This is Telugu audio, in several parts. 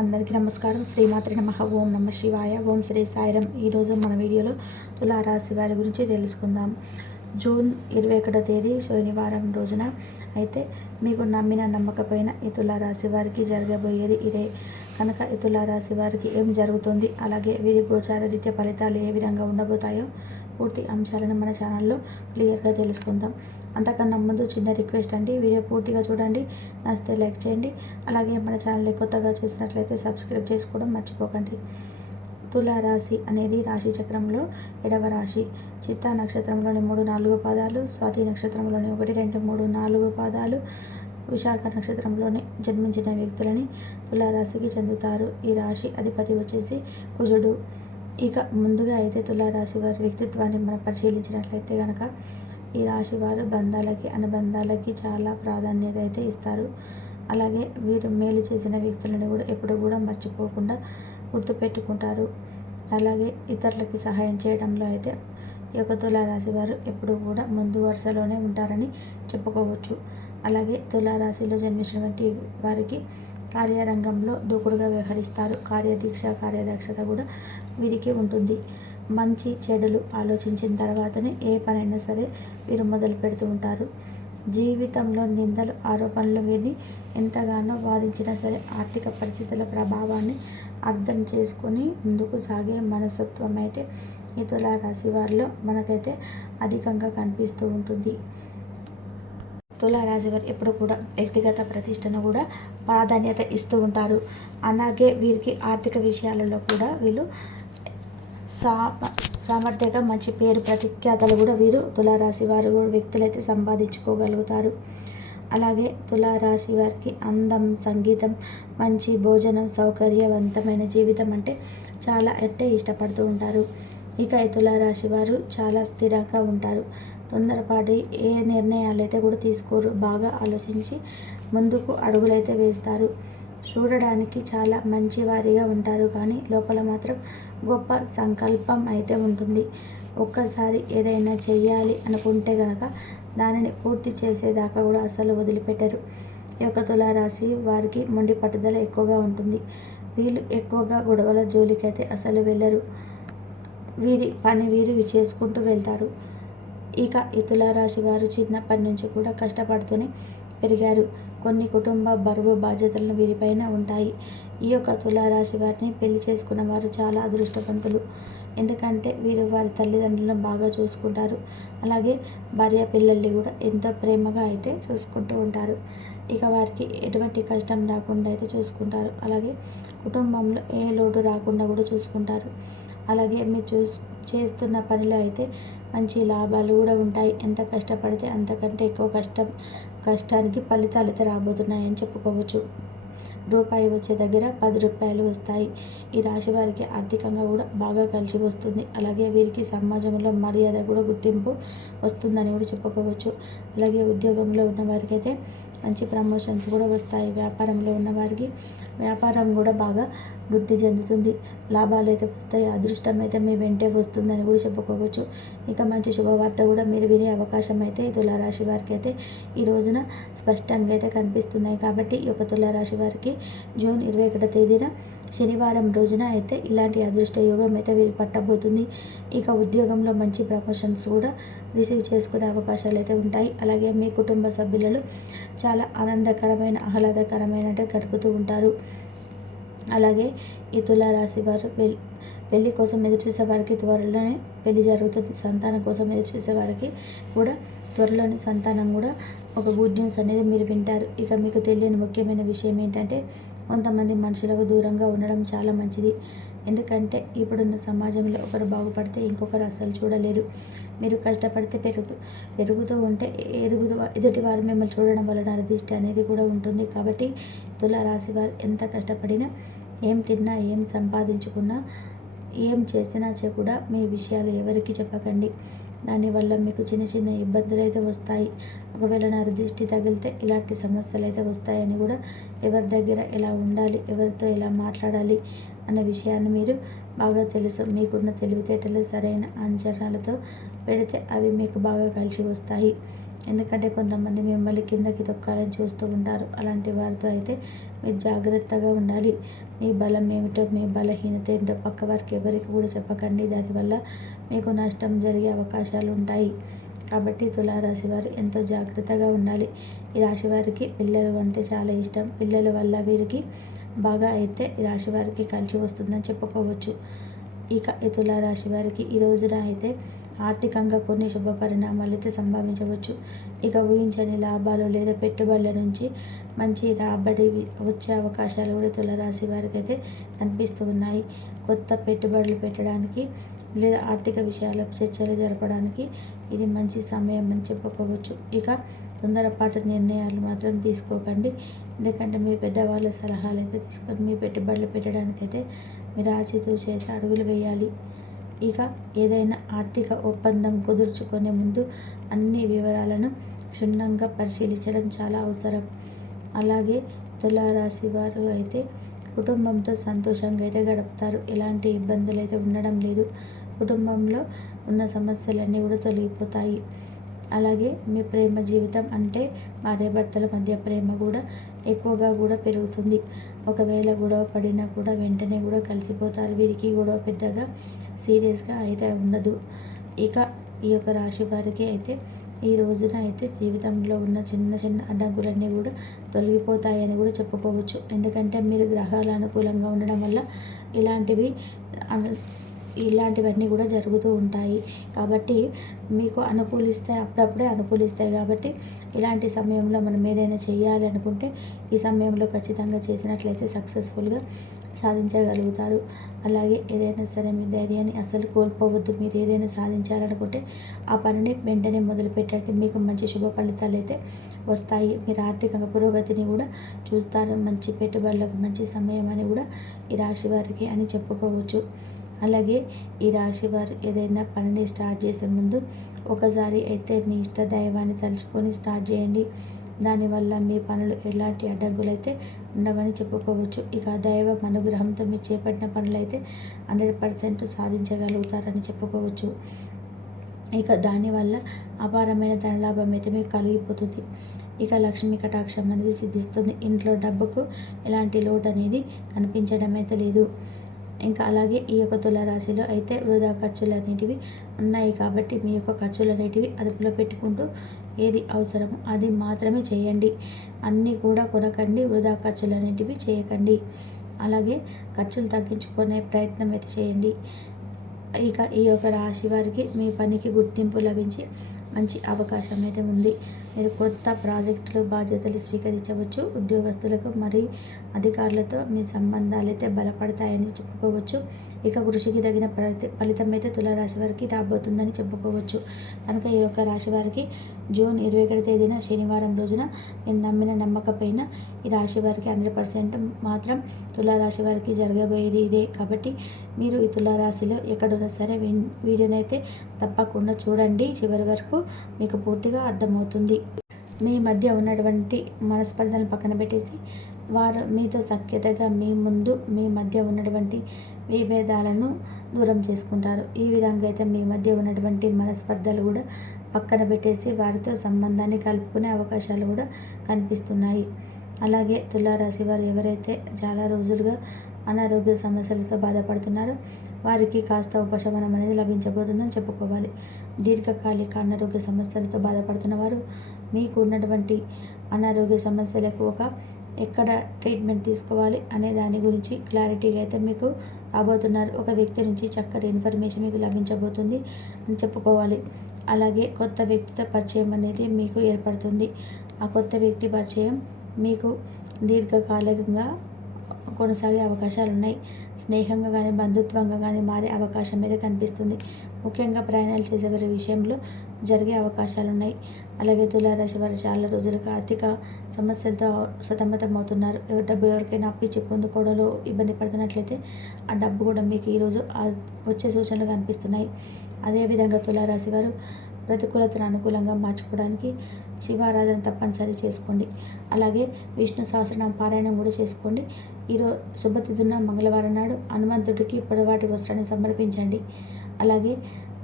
అందరికీ నమస్కారం. శ్రీమాత్రి నమః. ఓం నమ శివాయ. ఓం శ్రీ సాయిరం. ఈరోజు మన వీడియోలో తులారాశి వారి గురించి తెలుసుకుందాం. జూన్ 21వ తేదీ శనివారం రోజున అయితే మీకు నమ్మిన నమ్మకపోయిన ఈ తులారాశి వారికి జరగబోయేది ఇదే. కనుక ఈ తులారాశి వారికి ఏం జరుగుతుంది, అలాగే వీరి గోచార రీత్యా ఫలితాలు ఏ విధంగా ఉండబోతాయో పూర్తి అంశాలను మన ఛానల్లో క్లియర్గా తెలుసుకుందాం. అంతకన్నా ముందు చిన్న రిక్వెస్ట్ అండి, వీడియో పూర్తిగా చూడండి, నచ్చితే లైక్ చేయండి. అలాగే మన ఛానల్ని కొత్తగా చూసినట్లయితే సబ్స్క్రైబ్ చేసుకోవడం మర్చిపోకండి. తులారాశి అనేది రాశి చక్రంలో 7వ రాశి. చిత్తా నక్షత్రంలోని 3, 4 పాదాలు, స్వాతి నక్షత్రంలోని 1, 2, 3, 4 పాదాలు, విశాఖ నక్షత్రంలోని జన్మించిన వ్యక్తులని తులారాశికి చెందుతారు. ఈ రాశి అధిపతి వచ్చేసి కుజుడు. ఇక ముందుగా అయితే తులారాశి వారి వ్యక్తిత్వాన్ని మనం పరిశీలించినట్లయితే కనుక ఈ రాశి వారు బంధాలకి, అనుబంధాలకి చాలా ప్రాధాన్యత అయితే ఇస్తారు. అలాగే వీరు మేలు చేసిన వ్యక్తులను కూడా ఎప్పుడు కూడా మర్చిపోకుండా గుర్తుపెట్టుకుంటారు. అలాగే ఇతరులకి సహాయం చేయడంలో అయితే ఈ యొక్క తులారాశి వారు ఎప్పుడు కూడా ముందు వరుసలోనే ఉంటారని చెప్పుకోవచ్చు. అలాగే తులారాశిలో జన్మించినటువంటి వారికి కార్యరంగంలో దూకుడుగా వ్యవహరిస్తారు. కార్యదీక్ష, కార్యదక్షత కూడా వీరికి ఉంటుంది. మంచి చెడులు ఆలోచించిన తర్వాతనే ఏ పనైనా సరే వీరు మొదలు పెడుతూ ఉంటారు. జీవితంలో నిందలు, ఆరోపణలు వీరిని ఎంతగానో బాధించినా సరే ఆర్థిక పరిస్థితుల ప్రభావాన్ని అర్థం చేసుకొని ముందుకు సాగే మనస్తత్వం అయితే ఈ తులారాశి వారిలో మనకైతే అధికంగా కనిపిస్తూ ఉంటుంది. తులారాశి వారు ఎప్పుడు కూడా వ్యక్తిగత ప్రతిష్టను కూడా ప్రాధాన్యత ఇస్తూ ఉంటారు. అలాగే వీరికి ఆర్థిక విషయాలలో కూడా వీళ్ళు సామర్థ్యంగా మంచి పేరు ప్రఖ్యాతలు కూడా వీరు తులారాశి వారు వ్యక్తులైతే సంపాదించుకోగలుగుతారు. అలాగే తులారాశి వారికి అందం, సంగీతం, మంచి భోజనం, సౌకర్యవంతమైన జీవితం అంటే చాలా ఇష్టపడుతూ ఉంటారు. ఇక ఈ తులారాశి వారు చాలా స్థిరంగా ఉంటారు. తొందరపాటు ఏ నిర్ణయాలు అయితే కూడా తీసుకోరు. బాగా ఆలోచించి ముందుకు అడుగులైతే వేస్తారు. చూడడానికి చాలా మంచివారిగా ఉంటారు, కానీ లోపల మాత్రం గొప్ప సంకల్పం అయితే ఉంటుంది. ఒక్కసారి ఏదైనా చెయ్యాలి అనుకుంటే కనుక దానిని పూర్తి చేసేదాకా కూడా అసలు వదిలిపెట్టరు. ఈ యొక్క తులారాశి వారికి మొండి పట్టుదల ఎక్కువగా ఉంటుంది. వీళ్ళు ఎక్కువగా గొడవల జోలికైతే అసలు వెళ్ళరు. వీరి పని వీరు చేసుకుంటూ వెళ్తారు. ఇక ఈ తులారాశి వారు చిన్నప్పటి నుంచి కూడా కష్టపడుతూనే పెరిగారు. కొన్ని కుటుంబ బరువు బాధ్యతలను వీరిపైన ఉంటాయి. ఈ యొక్క తులారాశి వారిని పెళ్లి చేసుకున్న వారు చాలా అదృష్టవంతులు. ఎందుకంటే వీరు వారి తల్లిదండ్రులను బాగా చూసుకుంటారు. అలాగే భార్య పిల్లల్ని కూడా ఎంతో ప్రేమగా అయితే చూసుకుంటూ ఉంటారు. ఇక వారికి ఎటువంటి కష్టం రాకుండా అయితే చూసుకుంటారు. అలాగే కుటుంబంలో ఏ లోటు రాకుండా కూడా చూసుకుంటారు. అలాగే మీరు చేస్తున్న పనిలో అయితే మంచి లాభాలు కూడా ఉంటాయి. ఎంత కష్టపడితే అంతకంటే ఎక్కువ కష్టానికి ఫలితాలు అయితే రాబోతున్నాయని చెప్పుకోవచ్చు. రూపాయి వచ్చే దగ్గర 10 రూపాయలు వస్తాయి. ఈ రాశి వారికి ఆర్థికంగా కూడా బాగా కలిసి వస్తుంది. అలాగే వీరికి సమాజంలో మర్యాద కూడా గుర్తింపు వస్తుందని కూడా చెప్పుకోవచ్చు. అలాగే ఉద్యోగంలో ఉన్న వారికి అయితే మంచి ప్రమోషన్స్ కూడా వస్తాయి. వ్యాపారంలో ఉన్న వారికి వ్యాపారం కూడా బాగా వృద్ధి చెందుతుంది. లాభాలు అయితే వస్తాయి. అదృష్టం అయితే మీ వెంటే వస్తుందని కూడా చెప్పుకోవచ్చు. ఇక మంచి శుభవార్త కూడా మీరు వినే అవకాశం అయితే ఈ తులారాశి వారికి అయితే ఈ రోజున స్పష్టంగా అయితే కనిపిస్తున్నాయి. కాబట్టి ఈ యొక్క తులారాశి వారికి జూన్ 21వ తేదీన శనివారం రోజున అయితే ఇలాంటి అదృష్ట యోగం అయితే వీరికి పట్టబోతుంది. ఇక ఉద్యోగంలో మంచి ప్రమోషన్స్ కూడా రిసీవ్ చేసుకునే అవకాశాలు అయితే ఉంటాయి. అలాగే మీ కుటుంబ సభ్యులలో చాలా ఆనందకరమైన, ఆహ్లాదకరమైన గడుపుతూ ఉంటారు. అలాగే ఈ తులారాశి వారు పెళ్లి కోసం ఎదురు చూసే వారికి త్వరలోనే పెళ్లి జరుగుతుంది. సంతానం కోసం ఎదురు చూసే వారికి కూడా త్వరలోని సంతానం కూడా ఒక గుడ్ న్యూస్ అనేది మీరు వింటారు. ఇక మీకు తెలియని ముఖ్యమైన విషయం ఏంటంటే కొంతమంది మనుషులకు దూరంగా ఉండడం చాలా మంచిది. ఎందుకంటే ఇప్పుడున్న సమాజంలో ఒకరు బాగుపడితే ఇంకొకరు అస్సలు చూడలేరు. మీరు కష్టపడితే పెరుగుతూ ఉంటే ఎదుటి వారు మిమ్మల్ని చూడడం వలన దిష్టి అనేది కూడా ఉంటుంది. కాబట్టి తులారాశి వారు ఎంత కష్టపడినా, ఏం తిన్నా, ఏం సంపాదించుకున్నా, ఏం చేసినా కూడా మీ విషయాలు ఎవరికి చెప్పకండి. దానివల్ల మీకు చిన్న చిన్న ఇబ్బందులు అయితే వస్తాయి. ఒకవేళ నరదిష్టి తగిలితే ఇలాంటి సమస్యలు అయితే వస్తాయని కూడా ఎవరి దగ్గర ఎలా ఉండాలి, ఎవరితో ఎలా మాట్లాడాలి అన్న విషయాన్ని మీరు బాగా తెలుసు. మీకున్న తెలివితేటలు సరైన అంచనాలతో పెడితే అవి మీకు బాగా కలిసి వస్తాయి. ఎందుకంటే కొంతమంది మిమ్మల్ని కిందకి తొక్కాలని చూస్తూ ఉంటారు. అలాంటి వారితో అయితే మీరు జాగ్రత్తగా ఉండాలి. మీ బలం ఏమిటో, మీ బలహీనత ఏంటో పక్క వారికి ఎవరికి కూడా చెప్పకండి. దానివల్ల మీకు నష్టం జరిగే అవకాశాలు ఉంటాయి. కాబట్టి తులారాశి వారు ఎంతో జాగ్రత్తగా ఉండాలి. ఈ రాశి వారికి పిల్లలు అంటే చాలా ఇష్టం. పిల్లల వల్ల వీరికి బాగా అయితే ఈ రాశి వారికి కలిసి వస్తుందని చెప్పుకోవచ్చు. ఇక ఈ తులారాశి వారికి ఈ రోజున అయితే ఆర్థికంగా కొన్ని శుభ పరిణామాలు అయితే సంభవించవచ్చు. ఇక ఊహించని లాభాలు లేదా పెట్టుబడుల నుంచి మంచి రాబడి వచ్చే అవకాశాలు కూడా తులారాశి వారికి అయితే కనిపిస్తూ ఉన్నాయి. కొత్త పెట్టుబడులు పెట్టడానికి లేదా ఆర్థిక విషయాల చర్చలు జరపడానికి ఇది మంచి సమయం అని చెప్పుకోవచ్చు. ఇక తొందరపాటు నిర్ణయాలు మాత్రం తీసుకోకండి. ఎందుకంటే మీ పెద్దవాళ్ళ సలహాలు అయితే తీసుకొని మీ పెట్టుబడులు పెట్టడానికైతే మీరు ఆచితూచి అయితే అడుగులు వేయాలి. ఇక ఏదైనా ఆర్థిక ఒప్పందం కుదుర్చుకునే ముందు అన్ని వివరాలను క్షుణ్ణంగా పరిశీలించడం చాలా అవసరం. అలాగే తులారాశి వారు అయితే కుటుంబంతో సంతోషంగా అయితే గడుపుతారు. ఎలాంటి ఇబ్బందులు అయితే ఉండడం లేదు. కుటుంబంలో ఉన్న సమస్యలన్నీ కూడా తొలగిపోతాయి. అలాగే మీ ప్రేమ జీవితం అంటే భార్యాభర్తల మధ్య ప్రేమ కూడా ఎక్కువగా కూడా పెరుగుతుంది. ఒకవేళ గొడవ పడినా కూడా వెంటనే కూడా కలిసిపోతారు. వీరికి గొడవ పెద్దగా సీరియస్గా అయితే ఉండదు. ఇక ఈ యొక్క రాశి వారికి అయితే ఈ రోజున అయితే జీవితంలో ఉన్న చిన్న చిన్న అడ్డంకులన్నీ కూడా తొలగిపోతాయని కూడా చెప్పుకోవచ్చు. ఎందుకంటే మీరు గ్రహాలు అనుకూలంగా ఉండడం వల్ల ఇలాంటివన్నీ కూడా జరుగుతూ ఉంటాయి. కాబట్టి మీకు అనుకూలిస్తాయి, అప్పుడప్పుడే అనుకూలిస్తాయి. కాబట్టి ఇలాంటి సమయంలో మనం ఏదైనా చేయాలి అనుకుంటే ఈ సమయంలో ఖచ్చితంగా చేసినట్లయితే సక్సెస్ఫుల్గా సాధించగలుగుతారు. అలాగే ఏదైనా సరే మీ ధైర్యాన్ని అసలు కోల్పోవద్దు. మీరు ఏదైనా సాధించాలనుకుంటే ఆ పనిని వెంటనే మొదలుపెట్టండి. మీకు మంచి శుభ ఫలితాలు అయితే వస్తాయి. మీరు ఆర్థికంగా పురోగతిని కూడా చూస్తారు. మంచి పెట్టుబడులకు మంచి సమయం అని కూడా ఈ రాశి వారికి అని చెప్పుకోవచ్చు. అలాగే ఈ రాశి వారు ఏదైనా పనిని స్టార్ట్ చేసే ముందు ఒకసారి అయితే మీ ఇష్ట దైవాన్ని తలుచుకొని స్టార్ట్ చేయండి. దానివల్ల మీ పనులు ఎలాంటి అడ్డంకులు అయితే ఉండవని చెప్పుకోవచ్చు. ఇక దైవ అనుగ్రహంతో మీరు చేపట్టిన పనులు అయితే 100% సాధించగలుగుతారని చెప్పుకోవచ్చు. ఇక దానివల్ల అపారమైన ధనలాభం అయితే మీకు కలిగిపోతుంది. ఇక లక్ష్మీ కటాక్షం అనేది సిద్ధిస్తుంది. ఇంట్లో డబ్బుకు ఎలాంటి లోటు అనేది కనిపించడం అయితే లేదు. ఇంకా అలాగే ఈ యొక్క తులారాశిలో అయితే వృధా ఖర్చులు అనేటివి ఉన్నాయి. కాబట్టి మీ యొక్క ఖర్చులు అనేటివి అదుపులో పెట్టుకుంటూ ఏది అవసరమో అది మాత్రమే చేయండి. అన్నీ కూడా కొనకండి. వృధా ఖర్చులు అనేటివి చేయకండి. అలాగే ఖర్చులు తగ్గించుకునే ప్రయత్నం అయితే చేయండి. ఇక ఈ యొక్క రాశి వారికి మీ పనికి గుర్తింపు లభించి మంచి అవకాశం అయితే ఉంది. మీరు కొత్త ప్రాజెక్టులు బాధ్యతలు స్వీకరించవచ్చు. ఉద్యోగస్తులకు మరి అధికారులతో మీ సంబంధాలు అయితే బలపడతాయని చెప్పుకోవచ్చు. ఇక కృషికి తగిన ఫలితం అయితే తులారాశి వారికి రాబోతుందని చెప్పుకోవచ్చు. కనుక ఈ యొక్క రాశి వారికి జూన్ 21 తేదీన శనివారం రోజున మీరు నమ్మిన నమ్మకపోయినా ఈ రాశి వారికి 100% మాత్రం తులారాశి వారికి జరగబోయేది ఇదే. కాబట్టి మీరు ఈ తులారాశిలో ఎక్కడున్నా సరే వీడియోనైతే తప్పకుండా చూడండి. చివరి వరకు మీకు పూర్తిగా అర్థమవుతుంది. మీ మధ్య ఉన్నటువంటి మనస్పర్ధలను పక్కన పెట్టేసి వారు మీతో సఖ్యతగా మీ మధ్య ఉన్నటువంటి విభేదాలను దూరం చేసుకుంటారు. ఈ విధంగా అయితే మీ మధ్య ఉన్నటువంటి మనస్పర్ధలు కూడా పక్కన పెట్టేసి వారితో సంబంధాన్ని కలుపుకునే అవకాశాలు కూడా కనిపిస్తున్నాయి. అలాగే తులారాశి వారు ఎవరైతే చాలా రోజులుగా అనారోగ్య సమస్యలతో బాధపడుతున్నారో వారికి కాస్త ఉపశమనం అనేది లభించబోతుందని చెప్పుకోవాలి. దీర్ఘకాలిక అనారోగ్య సమస్యలతో బాధపడుతున్న వారు మీకు ఉన్నటువంటి అనారోగ్య సమస్యలకు ఎక్కడ ట్రీట్మెంట్ తీసుకోవాలి అనే దాని గురించి క్లారిటీగా అయితే మీకు రాబోతున్నారు. ఒక వ్యక్తి నుంచి చక్కటి ఇన్ఫర్మేషన్ మీకు లభించబోతుంది అని చెప్పుకోవాలి. అలాగే కొత్త వ్యక్తితో పరిచయం అనేది మీకు ఏర్పడుతుంది. ఆ కొత్త వ్యక్తి పరిచయం మీకు దీర్ఘకాలికంగా కొనసాగే అవకాశాలు ఉన్నాయి. స్నేహంగా కానీ బంధుత్వంగా కానీ మారే అవకాశం అయితే కనిపిస్తుంది. ముఖ్యంగా ప్రయాణాలు చేసేవారి విషయంలో జరిగే అవకాశాలు ఉన్నాయి. అలాగే తులారాశి వారు చాలా రోజులుగా ఆర్థిక సమస్యలతో సతమతం అవుతున్నారు. డబ్బు ఎవరికైనా అప్పిచ్చి పొందుకోవడంలో ఇబ్బంది పడుతున్నట్లయితే ఆ డబ్బు కూడా మీకు ఈరోజు వచ్చే సూచనలు కనిపిస్తున్నాయి. అదేవిధంగా తులారాశి వారు ప్రతికూలతను అనుకూలంగా మార్చుకోవడానికి శివారాధన తప్పనిసరి చేసుకోండి. అలాగే విష్ణు సహస్రనామ పారాయణం కూడా చేసుకోండి. ఈరోజు శుభతిథున మంగళవారం నాడు హనుమంతుడికి పొడవాటి వస్త్రాన్ని సమర్పించండి. అలాగే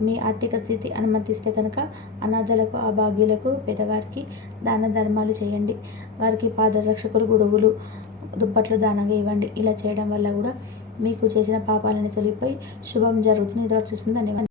మీ ఆర్థిక స్థితి అనుమతిస్తే కనుక అనాథలకు, అభాగ్యులకు, పేదవారికి దాన ధర్మాలు చేయండి. వారికి పాదరక్షకులు, గొడుగులు, దుప్పట్లు దానంగా ఇవ్వండి. ఇలా చేయడం వల్ల కూడా మీకు చేసిన పాపాలని తొలగిపోయి శుభం జరుగుతుంది. ఇది వర్తిస్తుంది. ధన్యవాదాలు.